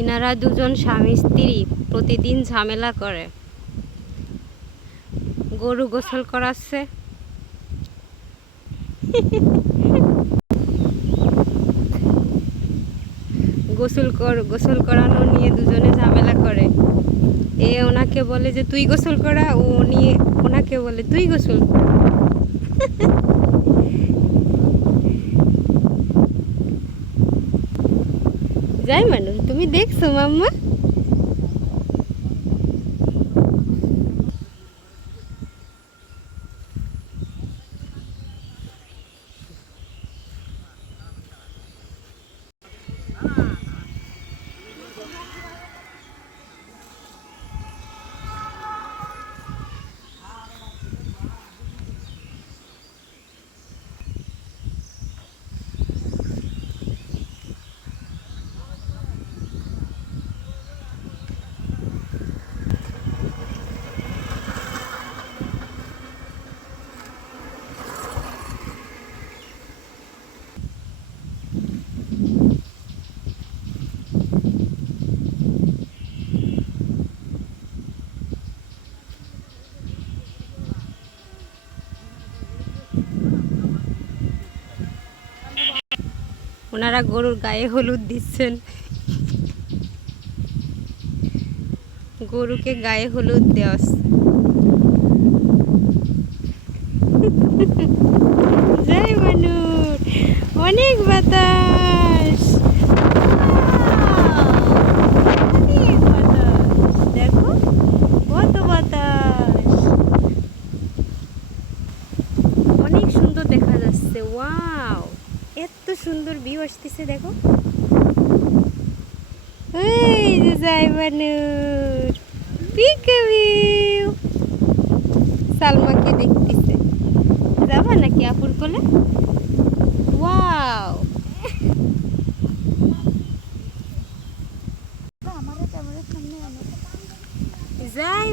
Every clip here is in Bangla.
ইনারা দুজন স্বামী স্ত্রী প্রতিদিন ঝামেলা করে। গরু গোসল করাচ্ছে। গোসল কর, গোসল করানো নিয়ে দুজনে ঝামেলা করে। এ ওনাকে বলে যে, তুই গোসল করা। ও নিয়ে ওনাকে বলে, তুই গোসল কর। যাই মানুষ তুমি দেখছ মাম্মা? ওনারা গরুর গায়ে হলুদ দিচ্ছেন। গরুকে গায়ে হলুদ দেওয়া। জয় মানুষ। অনেক বাতাস অনেক বাতাস। দেখো কত বাতাস অনেক সুন্দর দেখা যাচ্ছে ওয়াও এত সুন্দর ভিউ আসতেছে দেখো। যে ভিউ সালমাকে দেখতেছে। যাবা নাকি আপুর কোলে? ওয়াও যাই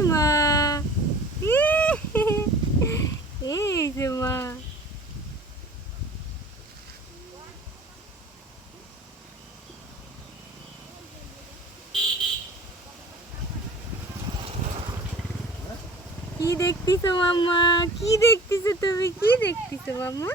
কি দেখতেছো মাম্মা? কি দেখতেছো তুমি? কি দেখতেছো মাম্মা?